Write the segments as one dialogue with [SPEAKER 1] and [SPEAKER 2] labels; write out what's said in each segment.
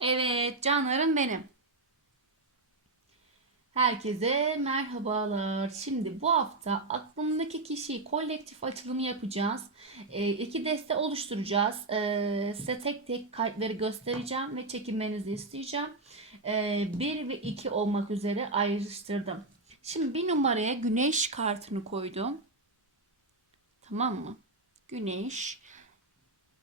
[SPEAKER 1] Evet canlarım benim. Herkese merhabalar. Şimdi bu hafta aklımdaki kişiyi kolektif açılımı yapacağız. E, iki deste oluşturacağız. E, size tek tek kartları göstereceğim ve çekinmenizi isteyeceğim. E, 1 ve 2 olmak üzere ayrıştırdım. Şimdi bir numaraya güneş kartını koydum. Tamam mı? Güneş.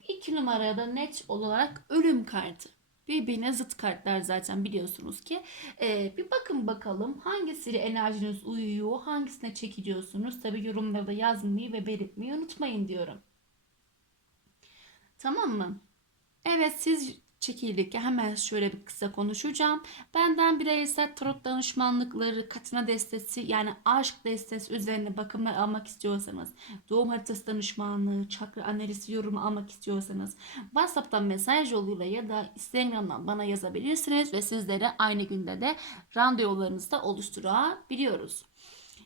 [SPEAKER 1] İki numaraya da net olarak ölüm kartı. Birbirine zıt kartlar zaten biliyorsunuz ki. Ee, bir bakın bakalım hangisiyle enerjiniz uyuyor, hangisine çekiliyorsunuz. Tabi yorumlarda yazmayı ve belirtmeyi unutmayın diyorum. Tamam mı? Evet siz çekildik. Hemen şöyle bir kısa konuşacağım. Benden bireysel tarot danışmanlıkları, katına destesi yani aşk destesi üzerine bakımlar almak istiyorsanız, doğum haritası danışmanlığı, çakra analizi yorumu almak istiyorsanız WhatsApp'tan mesaj yoluyla ya da Instagram'dan bana yazabilirsiniz ve sizlere aynı günde de randevularınızı da oluşturabiliyoruz.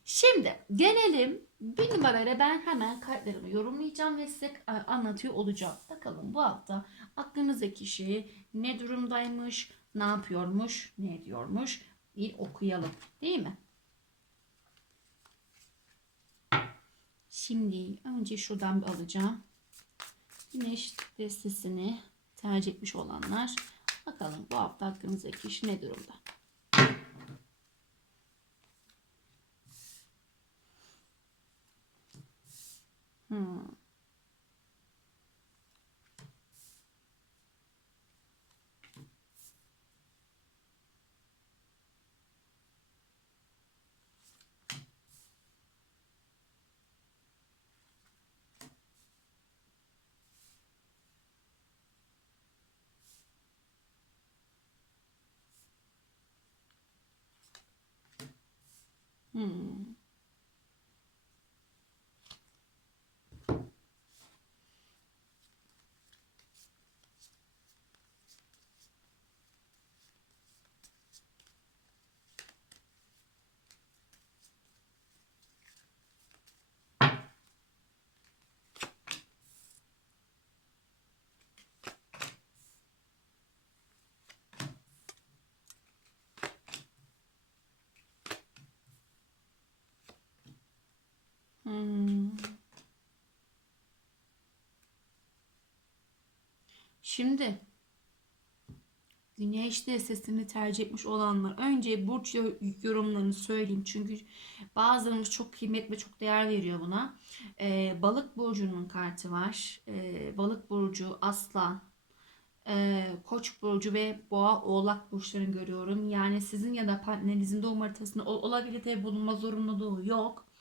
[SPEAKER 1] Şimdi gelelim bir numarayla ben hemen kartlarımı yorumlayacağım ve size e, anlatıyor olacağım. Bakalım bu hafta aklınızdaki kişi ne durumdaymış, ne yapıyormuş, ne ediyormuş bir okuyalım değil mi? Şimdi önce şuradan bir alacağım. Güneş destesini tercih etmiş olanlar. Bakalım bu hafta aklınızdaki kişi ne durumda? Hmm. Hmm. Şimdi Güneş destesini tercih etmiş olanlar önce burç yorumlarını söyleyeyim çünkü bazılarımız çok kıymet ve çok değer veriyor buna. Ee, balık burcunun kartı var. Ee, balık burcu, aslan, e, koç burcu ve boğa oğlak burçlarını görüyorum. Yani sizin ya da partnerinizin doğum haritasında olabilir bulunma zorunluluğu yok.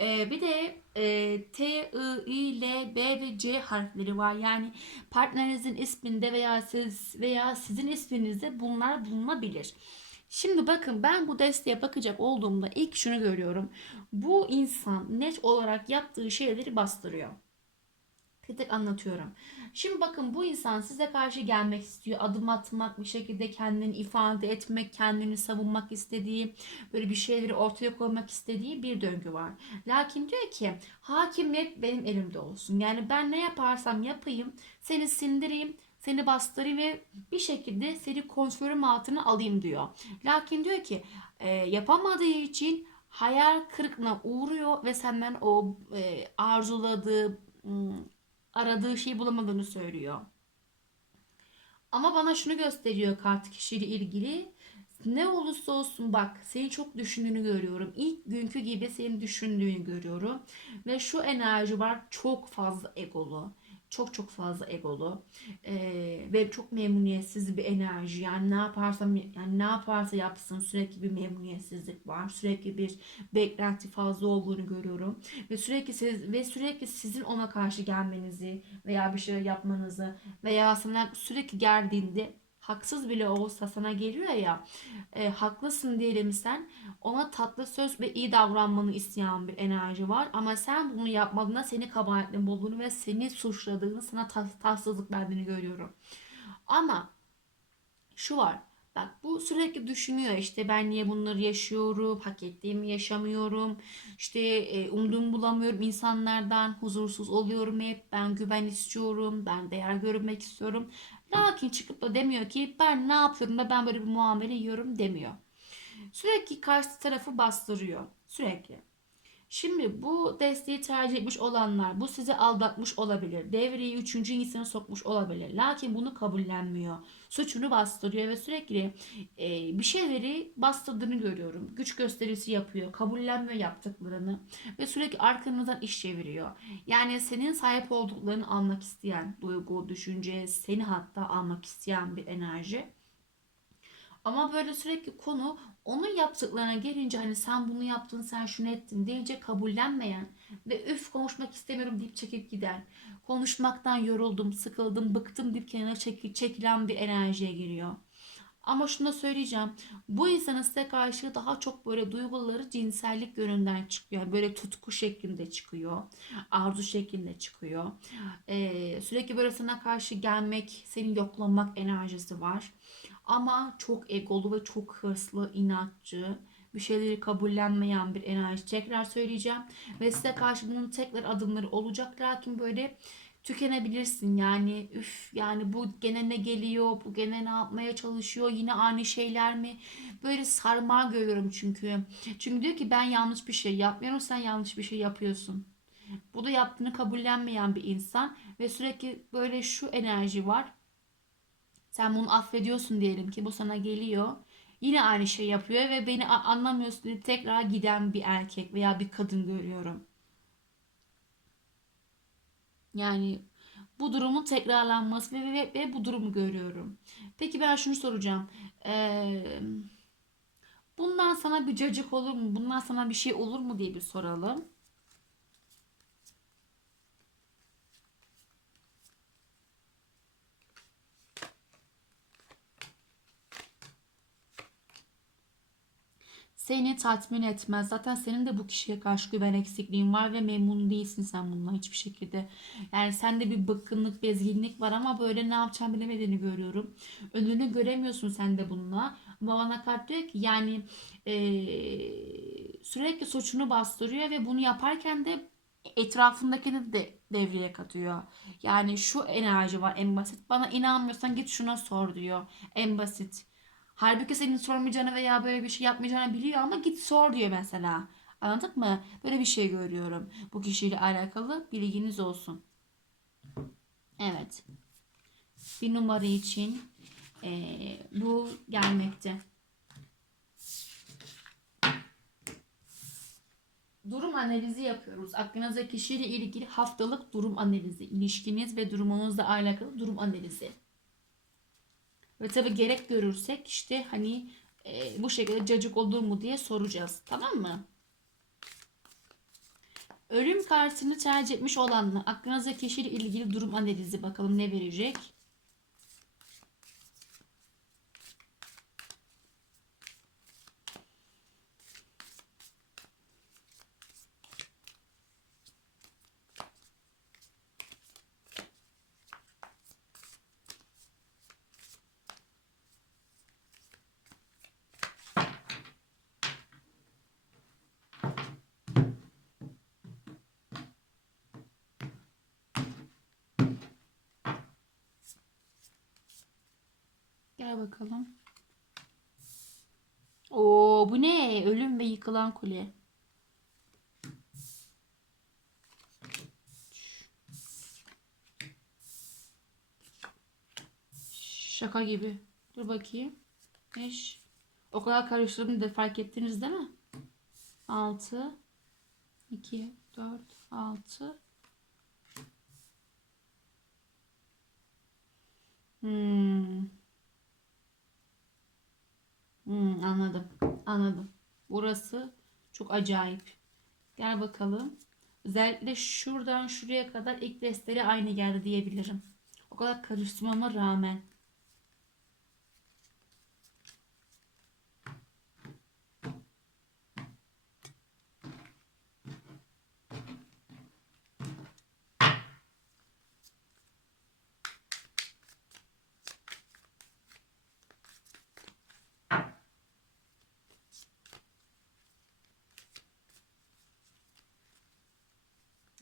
[SPEAKER 1] Ee, bir de e, T, I, L, B ve C harfleri var. Yani partnerinizin isminde veya siz veya sizin isminizde bunlar bulunabilir. Şimdi bakın ben bu desteğe bakacak olduğumda ilk şunu görüyorum. Bu insan net olarak yaptığı şeyleri bastırıyor. Tek tek anlatıyorum. Şimdi bakın bu insan size karşı gelmek istiyor. Adım atmak, bir şekilde kendini ifade etmek, kendini savunmak istediği, böyle bir şeyleri ortaya koymak istediği bir döngü var. Lakin diyor ki hakimiyet benim elimde olsun. Yani ben ne yaparsam yapayım, seni sindireyim, seni bastırayım ve bir şekilde seni kontrolüm altına alayım diyor. Lakin diyor ki e, yapamadığı için hayal kırıklığına uğruyor ve senden o e, arzuladığı aradığı şeyi bulamadığını söylüyor. Ama bana şunu gösteriyor kart kişiyle ilgili. Ne olursa olsun bak seni çok düşündüğünü görüyorum. İlk günkü gibi seni düşündüğünü görüyorum. Ve şu enerji var çok fazla egolu çok çok fazla egolu ee, ve çok memnuniyetsiz bir enerji. Yani ne yaparsam yani ne yaparsa yapsın sürekli bir memnuniyetsizlik var. Sürekli bir beklenti fazla olduğunu görüyorum ve sürekli siz ve sürekli sizin ona karşı gelmenizi veya bir şey yapmanızı veya sana sürekli geldiğinde haksız bile olsa sana geliyor ya e, haklısın diyelim sen. Ona tatlı söz ve iyi davranmanı isteyen bir enerji var. Ama sen bunu yapmadığında seni kabahatli bulduğunu ve seni suçladığını sana tatsızlık verdiğini görüyorum. Ama şu var Bak bu sürekli düşünüyor işte ben niye bunları yaşıyorum, hak ettiğimi yaşamıyorum, işte e, umduğumu bulamıyorum insanlardan, huzursuz oluyorum hep, ben güven istiyorum, ben değer görmek istiyorum. Lakin çıkıp da demiyor ki ben ne yapıyorum da ben böyle bir muamele yiyorum demiyor. Sürekli karşı tarafı bastırıyor. Sürekli. Şimdi bu desteği tercih etmiş olanlar bu sizi aldatmış olabilir. Devreyi üçüncü insana sokmuş olabilir. Lakin bunu kabullenmiyor. Suçunu bastırıyor ve sürekli e, bir şeyleri bastırdığını görüyorum. Güç gösterisi yapıyor. Kabullenmiyor yaptıklarını. Ve sürekli arkanızdan iş çeviriyor. Yani senin sahip olduklarını almak isteyen duygu, düşünce, seni hatta almak isteyen bir enerji. Ama böyle sürekli konu onun yaptıklarına gelince hani sen bunu yaptın sen şunu ettin deyince kabullenmeyen ve üf konuşmak istemiyorum deyip çekip giden. Konuşmaktan yoruldum, sıkıldım, bıktım deyip kenara çekil, çekilen bir enerjiye giriyor. Ama şunu da söyleyeceğim. Bu insanın size karşı daha çok böyle duyguları cinsellik yönünden çıkıyor. Böyle tutku şeklinde çıkıyor. Arzu şeklinde çıkıyor. Ee, sürekli böyle sana karşı gelmek, seni yoklamak enerjisi var. Ama çok egolu ve çok hırslı, inatçı, bir şeyleri kabullenmeyen bir enerji. Tekrar söyleyeceğim. Ve size karşı bunun tekrar adımları olacak. Lakin böyle tükenebilirsin. Yani üf yani bu gene ne geliyor, bu gene ne yapmaya çalışıyor, yine aynı şeyler mi? Böyle sarmağı görüyorum çünkü. Çünkü diyor ki ben yanlış bir şey yapmıyorum, sen yanlış bir şey yapıyorsun. Bu da yaptığını kabullenmeyen bir insan ve sürekli böyle şu enerji var. Sen bunu affediyorsun diyelim ki bu sana geliyor. Yine aynı şey yapıyor ve beni anlamıyorsun diye tekrar giden bir erkek veya bir kadın görüyorum. Yani bu durumun tekrarlanması ve, ve, ve bu durumu görüyorum. Peki ben şunu soracağım. Ee, bundan sana bir cacık olur mu? Bundan sana bir şey olur mu diye bir soralım. Seni tatmin etmez. Zaten senin de bu kişiye karşı güven eksikliğin var ve memnun değilsin sen bununla hiçbir şekilde. Yani sende bir bıkkınlık, bezginlik var ama böyle ne yapacağını bilemediğini görüyorum. Önünü göremiyorsun sen de bununla. Ama bana kart diyor ki yani ee, sürekli suçunu bastırıyor ve bunu yaparken de etrafındakini de devreye katıyor. Yani şu enerji var en basit. Bana inanmıyorsan git şuna sor diyor. En basit. Halbuki senin sormayacağını veya böyle bir şey yapmayacağını biliyor ama git sor diyor mesela. Anladın mı? Böyle bir şey görüyorum. Bu kişiyle alakalı bilginiz olsun. Evet. Bir numara için ee, bu gelmekte. Durum analizi yapıyoruz. Aklınıza kişiyle ilgili haftalık durum analizi, ilişkiniz ve durumunuzla alakalı durum analizi. Ve tabi gerek görürsek işte hani e, bu şekilde cacık olur mu diye soracağız. Tamam mı? Ölüm kartını tercih etmiş olanlar aklınıza kişiyle ilgili durum analizi bakalım ne verecek. Gel bakalım. Oo bu ne? Ölüm ve yıkılan kule. Şaka gibi. Dur bakayım. 5. O kadar karıştırdım da fark ettiniz değil mi? 6 2 4 6 Hmm. Anladım. Anladım. Burası çok acayip. Gel bakalım. Özellikle şuradan şuraya kadar ilk destleri aynı geldi diyebilirim. O kadar karıştırmama rağmen.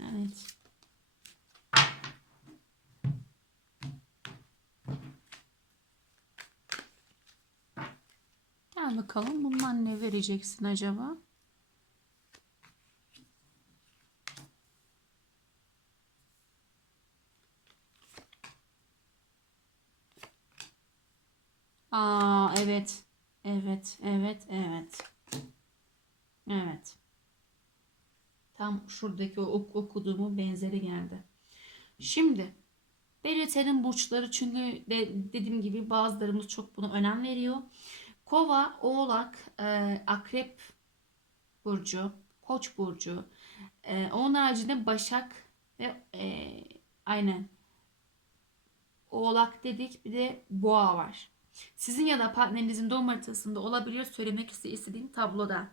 [SPEAKER 1] Evet. Gel bakalım bundan ne vereceksin acaba? Aa evet. Evet, evet, evet. Evet. Tam şuradaki o ok- okuduğumun benzeri geldi. Şimdi belirtenin burçları çünkü de, dediğim gibi bazılarımız çok buna önem veriyor. Kova, Oğlak, e, Akrep burcu, Koç burcu. E, onun haricinde Başak ve e, aynen Oğlak dedik bir de Boğa var. Sizin ya da partnerinizin doğum haritasında olabilir söylemek istediğim tabloda.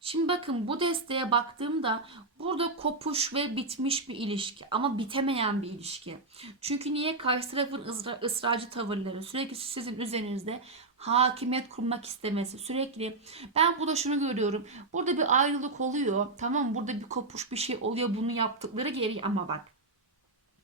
[SPEAKER 1] Şimdi bakın bu desteğe baktığımda burada kopuş ve bitmiş bir ilişki ama bitemeyen bir ilişki. Çünkü niye? Karşı tarafın ısra, ısrarcı tavırları, sürekli sizin üzerinizde hakimiyet kurmak istemesi, sürekli ben burada şunu görüyorum. Burada bir ayrılık oluyor. Tamam? Burada bir kopuş bir şey oluyor. Bunu yaptıkları geri ama bak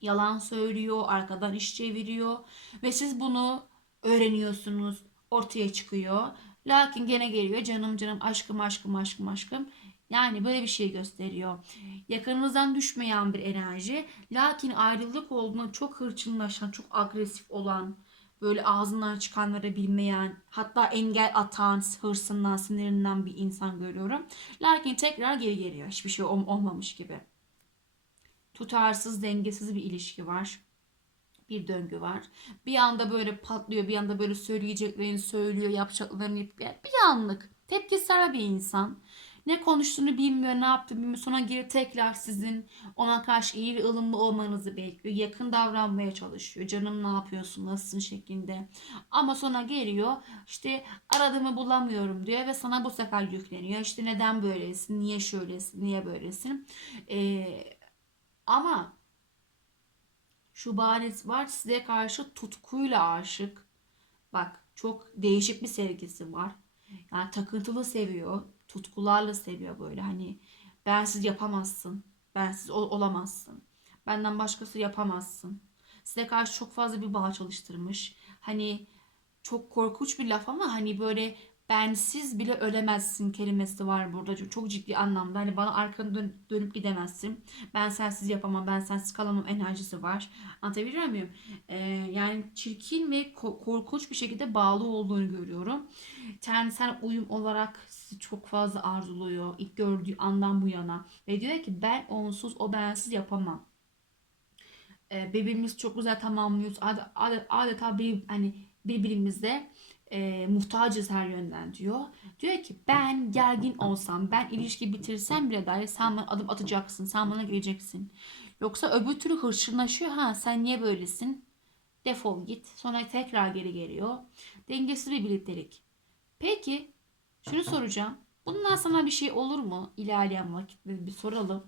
[SPEAKER 1] yalan söylüyor, arkadan iş çeviriyor ve siz bunu öğreniyorsunuz, ortaya çıkıyor. Lakin gene geliyor canım canım aşkım aşkım aşkım aşkım. Yani böyle bir şey gösteriyor. Yakınınızdan düşmeyen bir enerji. Lakin ayrılık olduğunda çok hırçınlaşan, çok agresif olan, böyle ağzından çıkanları bilmeyen, hatta engel atan, hırsından, sinirinden bir insan görüyorum. Lakin tekrar geri geliyor. Hiçbir şey ol- olmamış gibi. Tutarsız, dengesiz bir ilişki var bir döngü var. Bir anda böyle patlıyor, bir anda böyle söyleyeceklerini söylüyor, yapacaklarını yapıyor. Bir anlık tepkisel bir insan. Ne konuştuğunu bilmiyor, ne yaptığını bilmiyor. Sonra geri tekrar sizin ona karşı iyi ve ılımlı olmanızı bekliyor. Yakın davranmaya çalışıyor. Canım ne yapıyorsun, nasılsın şeklinde. Ama sonra geliyor işte aradığımı bulamıyorum diyor ve sana bu sefer yükleniyor. İşte neden böylesin, niye şöylesin, niye böylesin. Ee, ama şu bahanesi var size karşı tutkuyla aşık. Bak çok değişik bir sevgisi var. Yani takıntılı seviyor. Tutkularla seviyor böyle hani bensiz yapamazsın. Bensiz ol- olamazsın. Benden başkası yapamazsın. Size karşı çok fazla bir bağ çalıştırmış. Hani çok korkunç bir laf ama hani böyle bensiz bile ölemezsin kelimesi var burada. Çok, ciddi anlamda. Hani bana arkanı dön- dönüp gidemezsin. Ben sensiz yapamam, ben sensiz kalamam enerjisi var. Anlatabiliyor muyum? Ee, yani çirkin ve ko- korkunç bir şekilde bağlı olduğunu görüyorum. Tensel uyum olarak sizi çok fazla arzuluyor. İlk gördüğü andan bu yana. Ve diyor ki ben onsuz, o bensiz yapamam. Ee, birbirimizi çok güzel tamamlıyoruz. Ad- ad- adeta bir hani birbirimize e, muhtacız her yönden diyor. Diyor ki ben gergin olsam, ben ilişki bitirsem bile dahi sen bana adım atacaksın, sen bana geleceksin. Yoksa öbür türlü hırçınlaşıyor. Ha sen niye böylesin? Defol git. Sonra tekrar geri geliyor. Dengesiz bir birliktelik. Peki şunu soracağım. Bundan sana bir şey olur mu? İlerleyen vakitte bir soralım.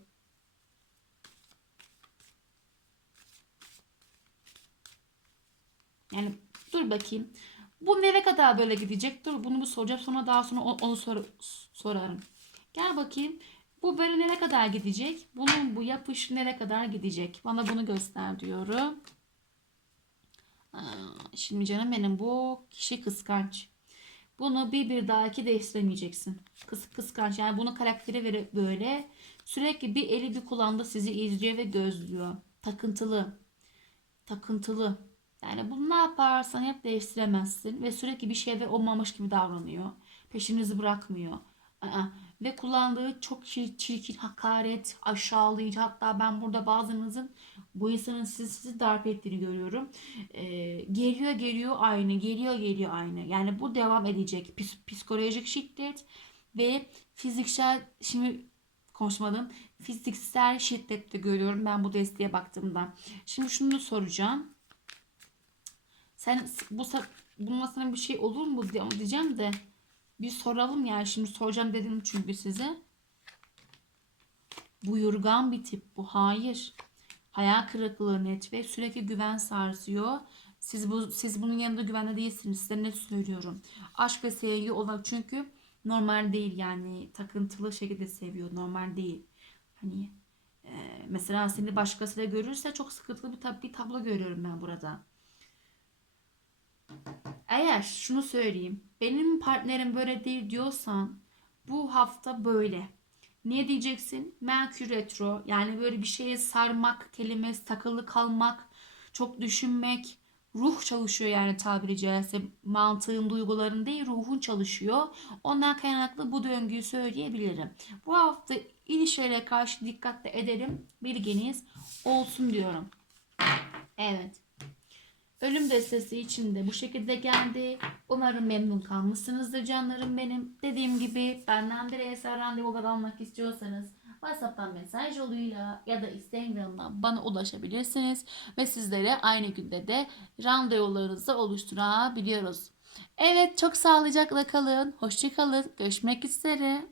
[SPEAKER 1] Yani dur bakayım. Bu nere kadar böyle gidecek? Dur bunu bir soracağım. Sonra daha sonra onu sor sorarım. Gel bakayım. Bu böyle nereye kadar gidecek? Bunun bu yapış nereye kadar gidecek? Bana bunu göster diyorum. Şimdi canım benim bu kişi kıskanç. Bunu bir bir daha iki değiştiremeyeceksin. Kıs, kıskanç. Yani bunu karakteri verip böyle sürekli bir eli bir kulağında sizi izliyor ve gözlüyor. Takıntılı. Takıntılı. Yani bunu ne yaparsan hep değiştiremezsin ve sürekli bir şeyde olmamış gibi davranıyor. Peşinizi bırakmıyor. Aa, ve kullandığı çok çir- çirkin hakaret, aşağılayıcı hatta ben burada bazınızın bu insanın sizi, sizi darp ettiğini görüyorum. Ee, geliyor geliyor aynı, geliyor geliyor aynı. Yani bu devam edecek. Pis- psikolojik şiddet ve fiziksel şimdi konuşmadım. Fiziksel şiddet de görüyorum ben bu desteğe baktığımda. Şimdi şunu soracağım. Sen bu bununla sana bir şey olur mu diye- diyeceğim de bir soralım yani şimdi soracağım dedim çünkü size. Buyurgan bir tip bu. Hayır. Hayal kırıklığı net ve sürekli güven sarsıyor. Siz bu siz bunun yanında güvende değilsiniz. Size ne söylüyorum. Aşk ve sevgi olarak çünkü normal değil yani takıntılı şekilde seviyor. Normal değil. Hani e, mesela seni başkasıyla görürse çok sıkıntılı bir, bir tablo görüyorum ben burada. Eğer şunu söyleyeyim. Benim partnerim böyle değil diyorsan bu hafta böyle. Niye diyeceksin? Merkür retro yani böyle bir şeye sarmak kelimesi takılı kalmak, çok düşünmek, ruh çalışıyor yani tabiri caizse mantığın duyguların değil ruhun çalışıyor. Ondan kaynaklı bu döngüyü söyleyebilirim. Bu hafta ilişkilere karşı dikkatli edelim. Bilginiz olsun diyorum. Evet. Ölüm destesi için de bu şekilde geldi. Umarım memnun kalmışsınızdır canlarım benim. Dediğim gibi benden bireysel randevu almak istiyorsanız WhatsApp'tan mesaj yoluyla ya da Instagram'dan bana ulaşabilirsiniz. Ve sizlere aynı günde de randevularınızı oluşturabiliyoruz. Evet çok sağlıcakla kalın. Hoşçakalın. Görüşmek üzere.